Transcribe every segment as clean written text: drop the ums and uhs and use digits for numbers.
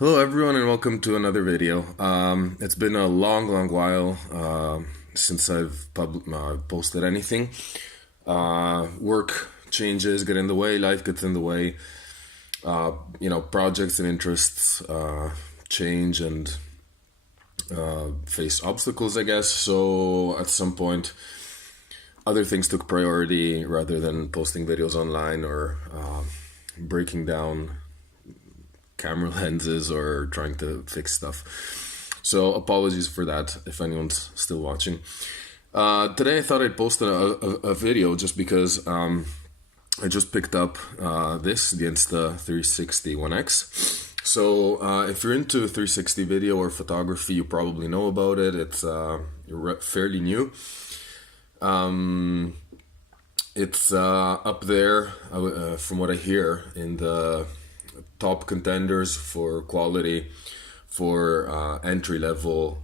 Hello everyone and welcome to another video. It's been a long while since I've posted anything. Work changes get in the way, life gets in the way. Projects and interests change and face obstacles, I guess. So at some point, other things took priority rather than posting videos online or breaking down camera lenses or trying to fix stuff. So apologies for that if anyone's still watching. Today I thought I'd post a video just because I just picked up the Insta360 One X. So if you're into 360 video or photography, you probably know about it. It's fairly new. It's up there, from what I hear, in the top contenders for quality for entry level,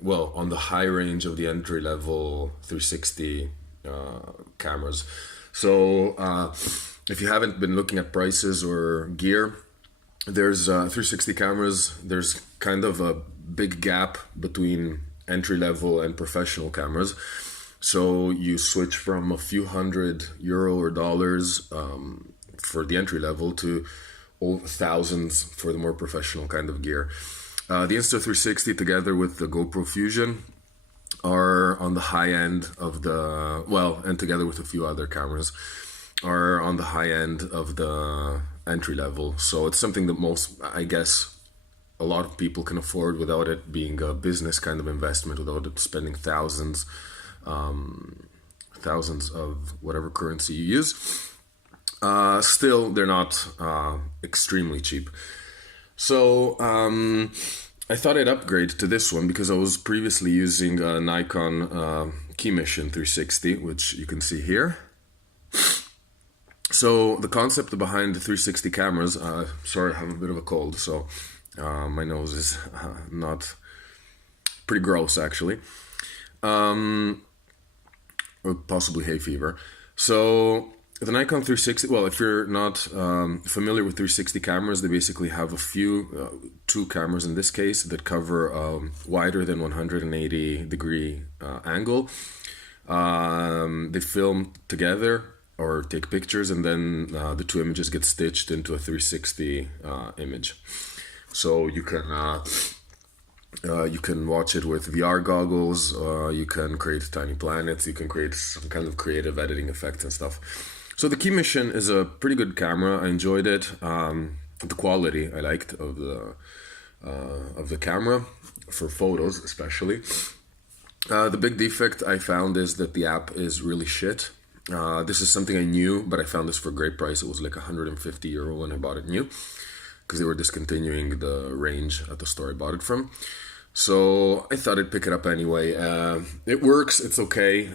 well, on the high range of the entry level 360 cameras. So if you haven't been looking at prices or gear, there's 360 cameras. There's kind of a big gap between entry level and professional cameras. So you switch from a few €100 or dollars for the entry level to thousands for the more professional kind of gear. The Insta360 together with the GoPro Fusion are on the high end of the, well, and together with a few other cameras are on the high end of the entry level. So it's something that I guess, a lot of people can afford without it being a business kind of investment, without it spending thousands of whatever currency you use. Still, they're not extremely cheap. So I thought I'd upgrade to this one because I was previously using a Nikon Key Mission 360, which you can see here. So the concept behind the 360 cameras, sorry, I have a bit of a cold, so my nose is not pretty gross actually. Or possibly hay fever. So the Nikon 360, well, if you're not familiar with 360 cameras, they basically have two cameras in this case that cover wider than 180 degree angle. They film together or take pictures, and then the two images get stitched into a 360 image. So you can watch it with VR goggles, you can create tiny planets, you can create some kind of creative editing effects and stuff. So the Key Mission is a pretty good camera. I enjoyed it. The quality I liked of the camera, for photos especially. The big defect I found is that the app is really shit. This is something I knew, but I found this for a great price. It was like €150 when I bought it new, because they were discontinuing the range at the store I bought it from. So I thought I'd pick it up anyway. It works, it's okay.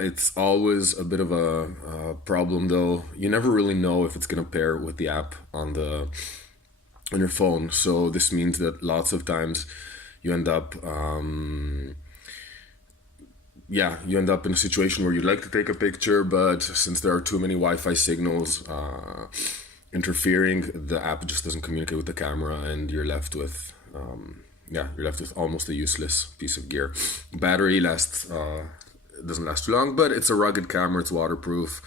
It's always a bit of a problem though. You never really know if it's gonna pair with the app on your phone. So this means that lots of times you end up in a situation where you'd like to take a picture, but since there are too many Wi-Fi signals interfering, the app just doesn't communicate with the camera, and you're left with almost a useless piece of gear. Battery doesn't last too long, but it's a rugged camera, it's waterproof.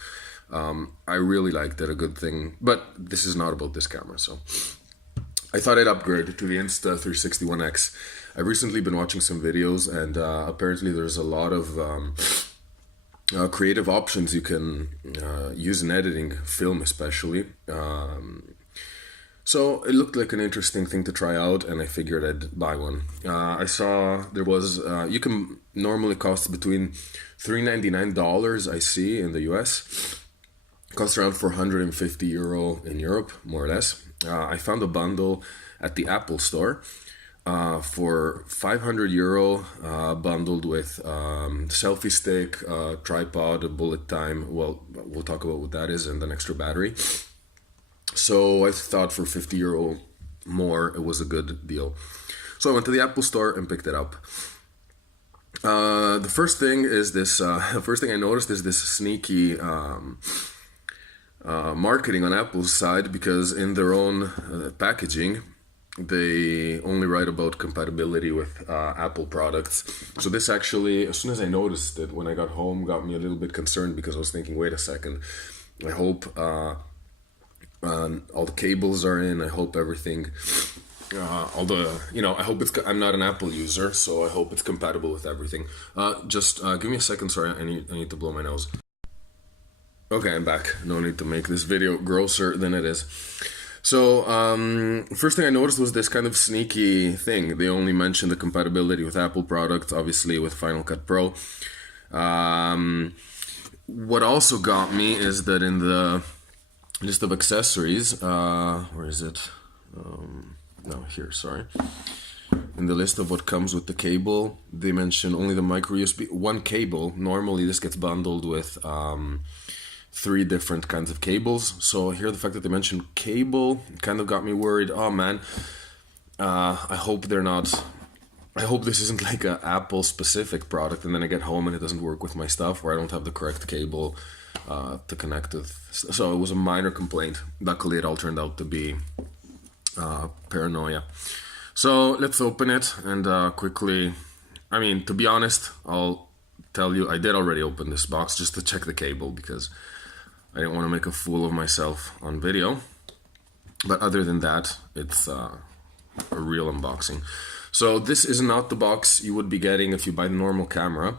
I really liked it, a good thing, but this is not about this camera, so I thought I'd upgrade to the Insta360 One X. I've recently been watching some videos, and apparently there's a lot of creative options you can use in editing, film especially. So it looked like an interesting thing to try out, and I figured I'd buy one. I saw there was, you can normally cost between $399 I see in the US. Costs around €450 in Europe, more or less. I found a bundle at the Apple store for €500, bundled with selfie stick, tripod, a bullet time. Well, we'll talk about what that is, and an extra battery. So I thought for €50 more, it was a good deal. So I went to the Apple store and picked it up. The first thing I noticed is this sneaky marketing on Apple's side, because in their own packaging, they only write about compatibility with Apple products. So this actually, as soon as I noticed it when I got home, got me a little bit concerned, because I was thinking, wait a second, I hope all the cables are in. I hope everything, all the, I hope it's, I'm not an Apple user, so I hope it's compatible with everything. Just give me a second, sorry, I need to blow my nose. Okay, I'm back. No need to make this video grosser than it is. So, first thing I noticed was this kind of sneaky thing. They only mentioned the compatibility with Apple products, obviously with Final Cut Pro. What also got me is that in the list of accessories, where is it? No, here, sorry. In the list of what comes with the cable, they mention only the micro USB, one cable. Normally this gets bundled with 3 different kinds of cables. So here the fact that they mentioned cable kind of got me worried. Oh man, I hope this isn't like a Apple specific product and then I get home and it doesn't work with my stuff, or I don't have the correct cable to connect with. So it was a minor complaint. Luckily it all turned out to be paranoia. So let's open it and quickly, I mean, to be honest, I'll tell you, I did already open this box just to check the cable because I didn't want to make a fool of myself on video. But other than that, it's a real unboxing. So this is not the box you would be getting if you buy the normal camera.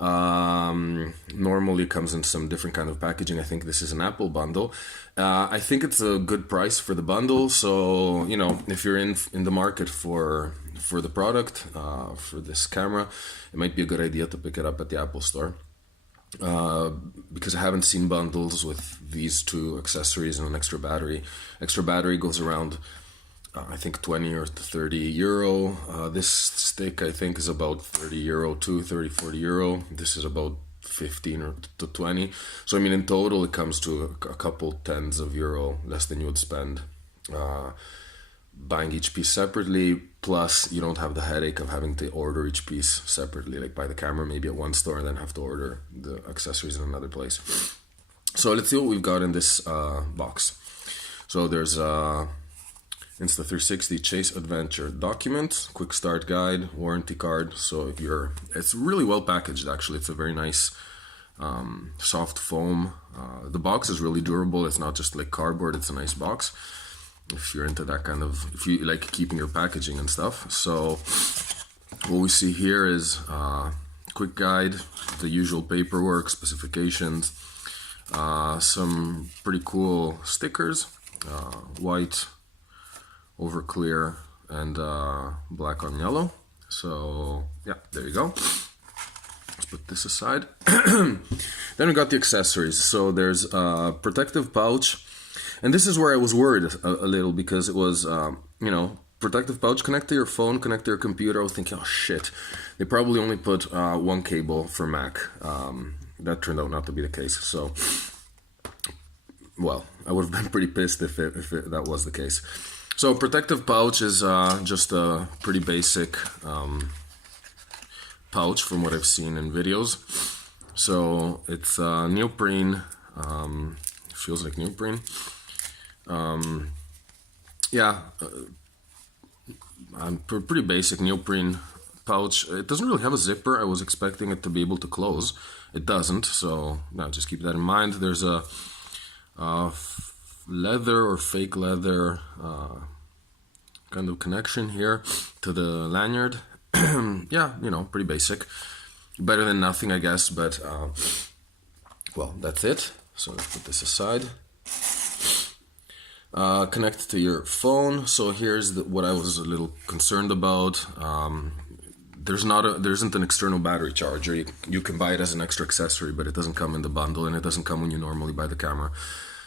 Normally it comes in some different kind of packaging. I think this is an Apple bundle. I think it's a good price for the bundle. So, if you're in the market for the product, for this camera, it might be a good idea to pick it up at the Apple store. Because I haven't seen bundles with these 2 accessories and an extra battery. Extra battery goes around, I think 20 or 30 euro. This stick I think is about 30 euro too, 30, 40 euro. This is about 15 or to 20. So I mean in total it comes to a couple tens of euro less than you would spend buying each piece separately. Plus you don't have the headache of having to order each piece separately, like buy the camera maybe at one store and then have to order the accessories in another place. So let's see what we've got in this box. So there's Insta360 Chase Adventure document, quick start guide, warranty card. So it's really well packaged actually. It's a very nice soft foam. The box is really durable. It's not just like cardboard, it's a nice box. If you're into that kind of, if you like keeping your packaging and stuff. So what we see here is quick guide, the usual paperwork, specifications, some pretty cool stickers, white over clear and black on yellow. So yeah, there you go. Let's put this aside. Then we got the accessories. So there's a protective pouch. And this is where I was worried a little, because it was, protective pouch, connect to your phone, connect to your computer. I was thinking, oh shit, they probably only put 1 cable for Mac. That turned out not to be the case. So, well, I would have been pretty pissed if that was the case. So protective pouch is just a pretty basic pouch from what I've seen in videos. So it's neoprene, feels like neoprene. Pretty basic neoprene pouch. It doesn't really have a zipper. I was expecting it to be able to close. It doesn't, so now just keep that in mind. There's a leather or fake leather kind of connection here to the lanyard. Yeah, pretty basic. Better than nothing, I guess, but well, that's it. So let's put this aside. Connect to your phone. So here's what I was a little concerned about. There isn't an external battery charger. You can buy it as an extra accessory, but it doesn't come in the bundle, and it doesn't come when you normally buy the camera.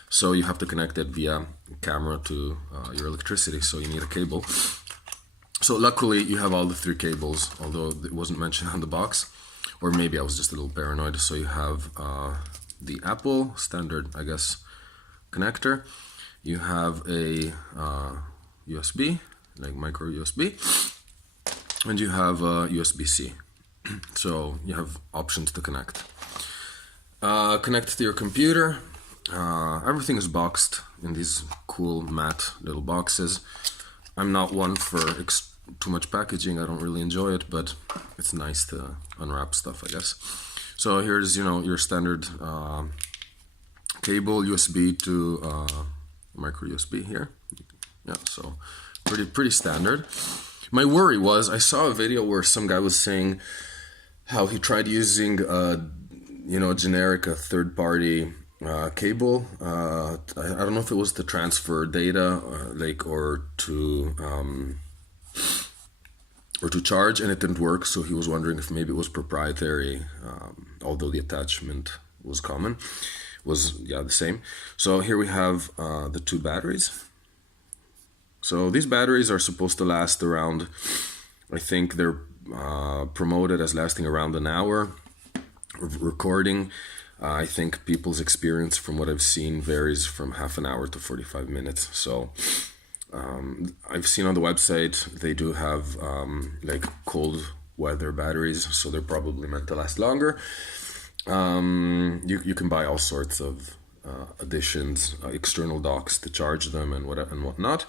So you have to connect it via camera to your electricity. So you need a cable. So luckily you have all the 3 cables, although it wasn't mentioned on the box, or maybe I was just a little paranoid. So you have the Apple standard, I guess, connector. You have a USB, like micro USB, and you have USB-C. So you have options to connect. Connect to your computer. Everything is boxed in these cool matte little boxes. I'm not one for too much packaging. I don't really enjoy it, but it's nice to unwrap stuff, I guess. So here's, you know, your standard cable, USB to micro USB here. Yeah, so pretty standard. My worry was, I saw a video where some guy was saying how he tried using you know, generic third-party cable. I don't know if it was to transfer data, like, or to charge, and it didn't work. So he was wondering if maybe it was proprietary, although the attachment was common, was the same. So here we have the two batteries. So these batteries are supposed to last around, I think they're promoted as lasting around an hour of recording. I think people's experience from what I've seen varies from half an hour to 45 minutes. So I've seen on the website they do have like cold weather batteries, so they're probably meant to last longer. You can buy all sorts of additions, external docks to charge them and whatnot.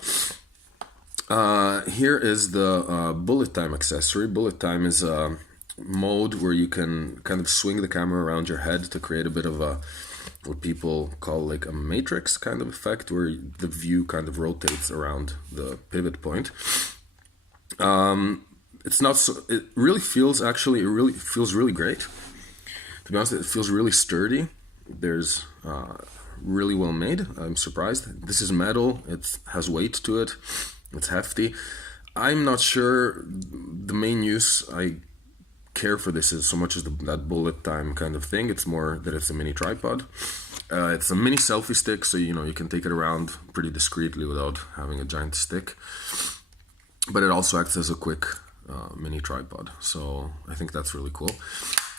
Here is the bullet time accessory. Bullet time is a mode where you can kind of swing the camera around your head to create a bit of a, what people call like a matrix kind of effect, where the view kind of rotates around the pivot point. It's not so, it really feels really great. To be honest, it feels really sturdy. There's really well made. I'm surprised. This is metal. It has weight to it. It's hefty. I'm not sure the main use I care for this is so much as that bullet time kind of thing. It's more that it's a mini tripod. It's a mini selfie stick, so you know you can take it around pretty discreetly without having a giant stick. But it also acts as a quick mini tripod, so I think that's really cool.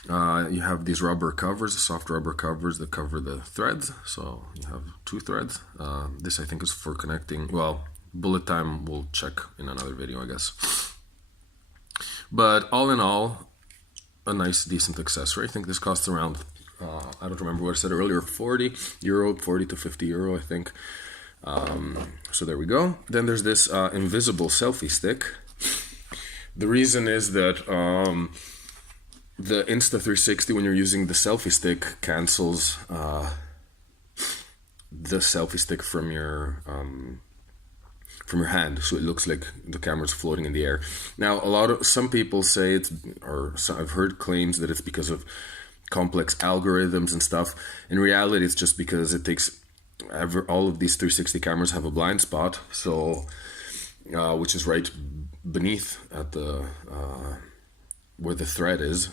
You have these rubber covers, soft rubber covers that cover the threads. So you have two threads. This I think is for connecting, well, bullet time we'll check in another video, I guess. But all in all, a nice, decent accessory. I think this costs around, I don't remember what I said earlier, 40 euro, 40 to 50 euro, I think. So there we go. Then there's this invisible selfie stick. The reason is that the Insta360, when you're using the selfie stick, cancels the selfie stick from your hand, so it looks like the camera's floating in the air. Now, some people say it's, or I've heard claims that it's because of complex algorithms and stuff. In reality, it's just because it takes all of these 360 cameras have a blind spot, so which is right beneath at the where the thread is.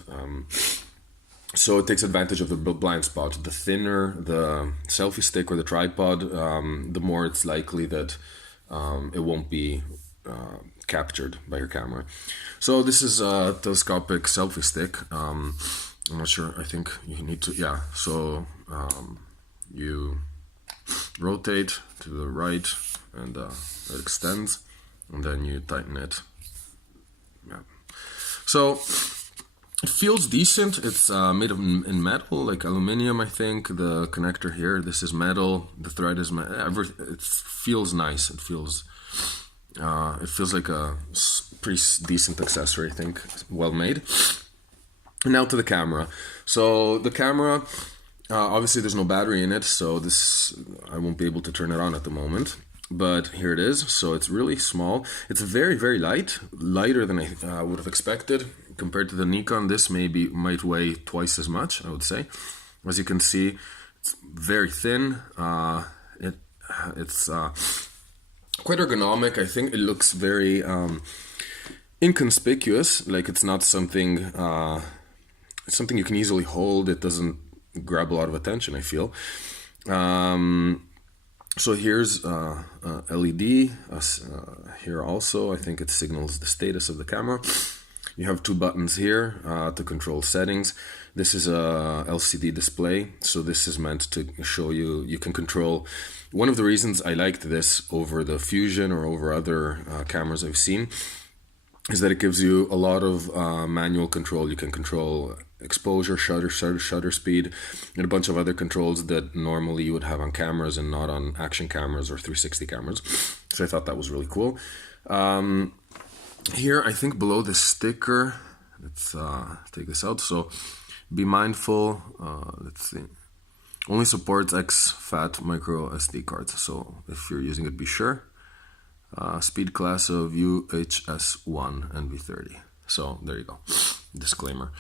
So it takes advantage of the blind spot. The thinner the selfie stick or the tripod, the more it's likely that it won't be captured by your camera. So this is a telescopic selfie stick. I'm not sure, I think you need to, yeah. So you rotate to the right and it extends, and then you tighten it. Yeah. So it feels decent. It's made in metal, like aluminum, I think. The connector here, this is metal. The thread is metal. It feels nice. It feels like a pretty decent accessory, I think. Well made. Now to the camera. So the camera, obviously there's no battery in it, so I won't be able to turn it on at the moment. But here it is. So it's really small. It's very, very light, lighter than I would have expected. Compared to the Nikon, this might weigh twice as much, I would say. As you can see, it's very thin. It's quite ergonomic. I think it looks very inconspicuous. Like it's not something you can easily hold. It doesn't grab a lot of attention, I feel. So here's LED. Here also, I think it signals the status of the camera. You have two buttons here to control settings. This is a LCD display, so this is meant to show you can control. One of the reasons I liked this over the Fusion or over other cameras I've seen is that it gives you a lot of manual control. You can control exposure, shutter speed, and a bunch of other controls that normally you would have on cameras and not on action cameras or 360 cameras. So I thought that was really cool. Here, I think below the sticker, let's take this out. So be mindful, let's see, only supports exFAT micro SD cards. So if you're using it, be sure. Speed class of UHS1 and V30. So there you go. Disclaimer.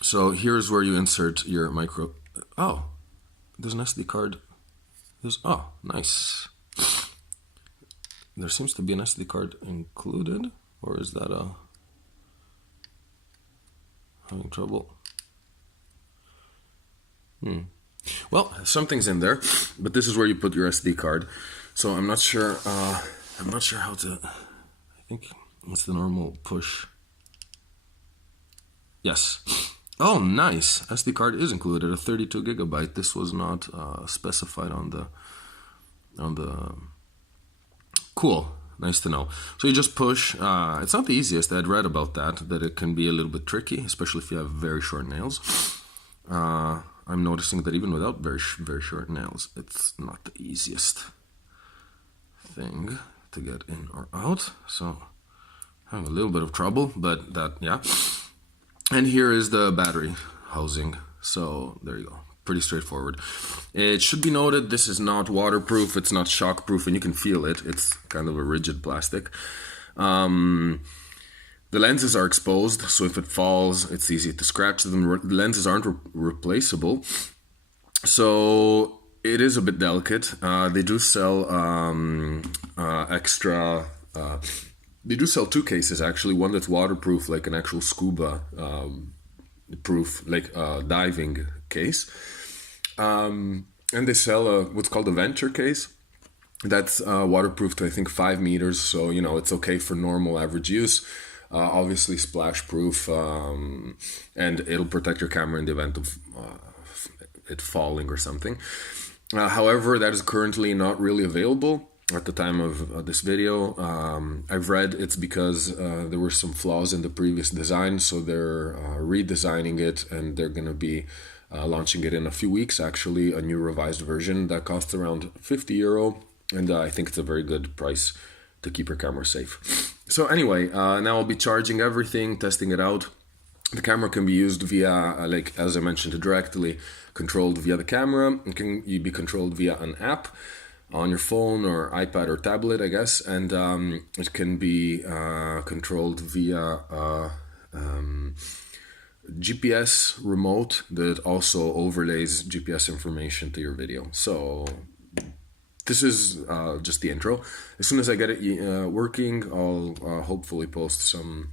So here's where you insert your micro. Oh, there's an SD card. Oh, nice. There seems to be an SD card included, or is that having trouble? Well, something's in there, but this is where you put your SD card. So I'm not sure. I'm not sure how to. I think it's the normal push. Yes. Oh, nice. SD card is included, a 32 gigabyte. This was not specified on the. Cool. Nice to know. So you just push. It's not the easiest. I'd read about that it can be a little bit tricky, especially if you have very short nails. I'm noticing that even without very short nails, it's not the easiest thing to get in or out. So I have a little bit of trouble, but that, yeah. And here is the battery housing. So there you go. Pretty straightforward. It should be noted, this is not waterproof, it's not shockproof, and you can feel it. It's kind of a rigid plastic. The lenses are exposed, so if it falls, it's easy to scratch them. The lenses aren't replaceable, so it is a bit delicate. They do sell extra. They do sell two cases actually. One that's waterproof, like an actual scuba proof, like diving case, and they sell what's called a venture case. That's waterproof to I think 5 meters, so you know it's okay for normal average use. Obviously splash proof, and it'll protect your camera in the event of it falling or something. However, that is currently not really available at the time of this video. I've read it's because there were some flaws in the previous design, so they're redesigning it, and they're going to be launching it in a few weeks, actually, a new revised version that costs around €50, and I think it's a very good price to keep your camera safe. So anyway, now I'll be charging everything, testing it out. The camera can be used via, like as I mentioned, directly controlled via the camera. It can be controlled via an app on your phone or iPad or tablet, I guess, and it can be controlled via GPS remote that also overlays GPS information to your video. So this is just the intro. As soon as I get it working, I'll hopefully post some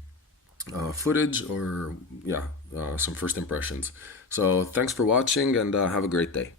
footage or some first impressions. So thanks for watching, and have a great day.